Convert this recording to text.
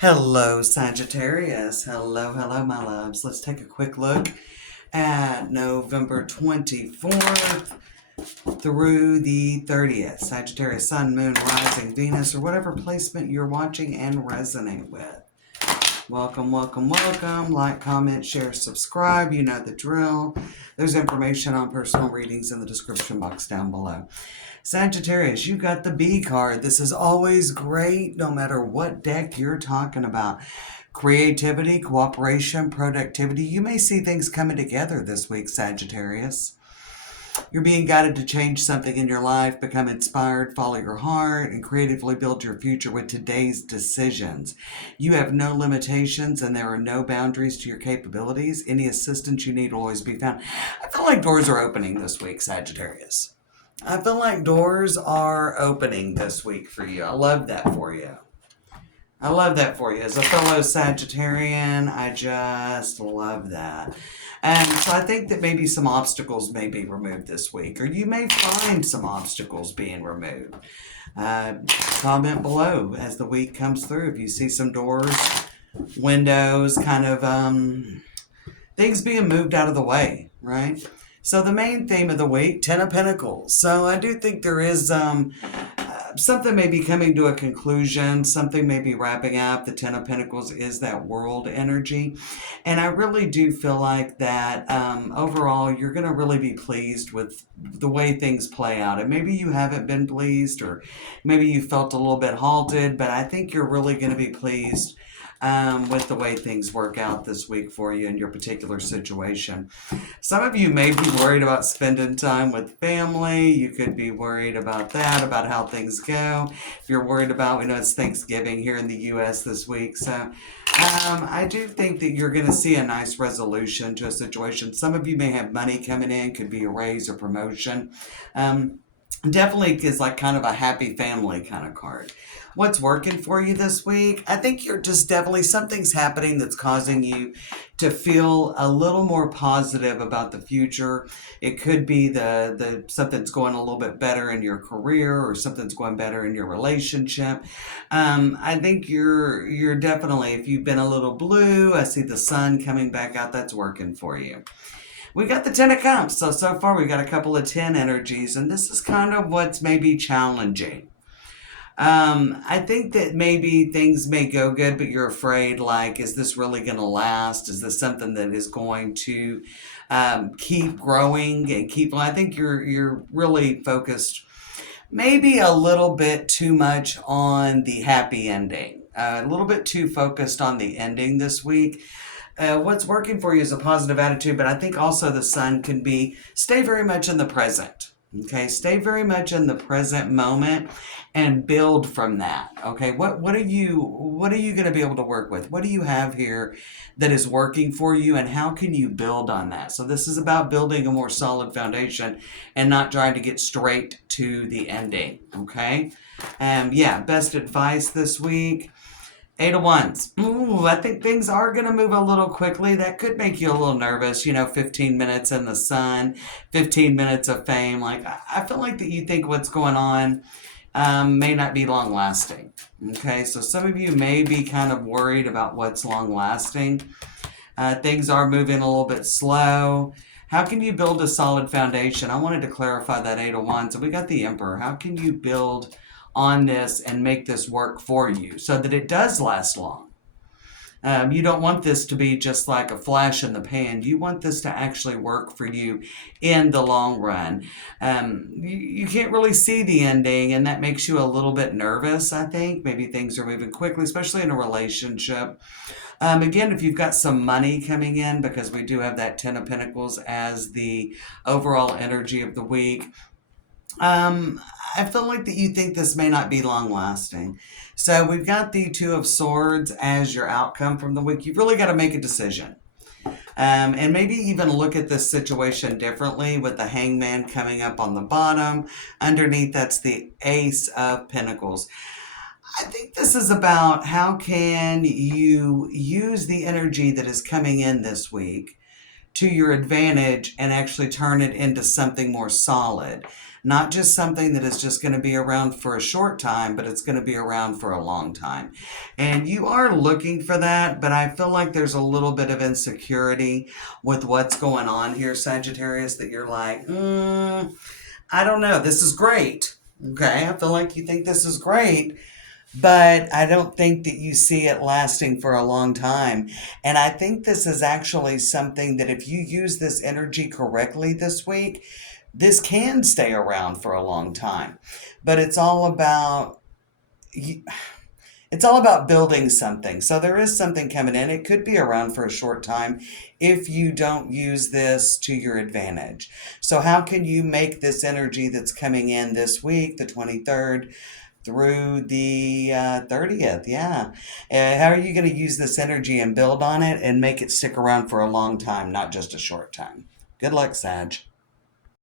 Hello, Sagittarius. Hello, hello, my loves. Let's take a quick look at November 24th through the 30th. Sagittarius, Sun, Moon, Rising, Venus, or whatever placement you're watching and resonate with. Welcome, welcome, welcome. Like, comment, share, subscribe. You know the drill. There's information on personal readings in the description box down below. Sagittarius, you got the B card. This is always great no matter what deck you're talking about. Creativity, cooperation, productivity. You may see things coming together this week, Sagittarius. You're being guided to change something in your life, become inspired, follow your heart, and creatively build your future with today's decisions. You have no limitations and there are no boundaries to your capabilities. Any assistance you need will always be found. I feel like doors are opening this week, Sagittarius. I feel like doors are opening this week for you. I love that for you. I love that for you. As a fellow Sagittarian, I just love that. And so I think that maybe some obstacles may be removed this week, or you may find some obstacles being removed. Comment below as the week comes through if you see some doors, windows, kind of things being moved out of the way, right? So the main theme of the week, Ten of Pentacles. So I do think there is something may be coming to a conclusion. Something may be wrapping up. The Ten of Pentacles is that world energy. And I really do feel like that overall you're going to really be pleased with the way things play out. And maybe you haven't been pleased, or maybe you felt a little bit halted, but I think you're really going to be pleased with the way things work out this week for you in your particular situation. Some of you may be worried about spending time with family. You could be worried about that, about how things go. If you're worried about, we know it's Thanksgiving here in the U.S. this week. So I do think that you're going to see a nice resolution to a situation. Some of you may have money coming in, could be a raise or promotion. Definitely is like kind of a happy family kind of card. What's working for you this week? I think you're just definitely, something's happening that's causing you to feel a little more positive about the future. It could be the something's going a little bit better in your career, or something's going better in your relationship. I think you're definitely, if you've been a little blue, I see the sun coming back out, that's working for you. We got the Ten of Cups. So far we got a couple of 10 energies, and this is kind of what's maybe challenging. I think that maybe things may go good, but you're afraid, like, is this really going to last? Is this something that is going to keep growing and keep? I think you're really focused maybe a little bit too much on the happy ending, a little bit too focused on the ending this week. What's working for you is a positive attitude, but I think also the sun can be, stay very much in the present. Okay, stay very much in the present moment and build from that. Okay, what are you going to be able to work with? What do you have here that is working for you, and how can you build on that? So this is about building a more solid foundation and not trying to get straight to the ending. Okay, yeah, best advice this week. 8 of Wands. Ooh, I think things are going to move a little quickly. That could make you a little nervous. 15 minutes in the sun, 15 minutes of fame. Like, I feel like that you think what's going on may not be long lasting. Okay, so some of you may be kind of worried about what's long lasting. Things are moving a little bit slow. How can you build a solid foundation? I wanted to clarify that 8 of Wands. So we got the Emperor. How can you build on this and make this work for you so that it does last long? You don't want this to be just like a flash in the pan. You want this to actually work for you in the long run. You can't really see the ending, and that makes you a little bit nervous, I think. Maybe things are moving quickly, especially in a relationship. Again, if you've got some money coming in, because we do have that Ten of Pentacles as the overall energy of the week, I feel like that you think this may not be long lasting. So we've got the Two of Swords as your outcome from the week. You've really got to make a decision. And maybe even look at this situation differently with the Hangman coming up on the bottom. Underneath, that's the Ace of Pentacles. I think this is about how can you use the energy that is coming in this week to your advantage and actually turn it into something more solid. Not just something that is just going to be around for a short time, but it's going to be around for a long time. And you are looking for that, but I feel like there's a little bit of insecurity with what's going on here, Sagittarius, that you're like, I don't know. This is great. Okay. I feel like you think this is great, but I don't think that you see it lasting for a long time. And I think this is actually something that if you use this energy correctly this week, this can stay around for a long time. But it's all about building something. So there is something coming in. It could be around for a short time if you don't use this to your advantage. So how can you make this energy that's coming in this week, the 23rd through the 30th? Yeah. How are you going to use this energy and build on it and make it stick around for a long time, not just a short time? Good luck, Sag.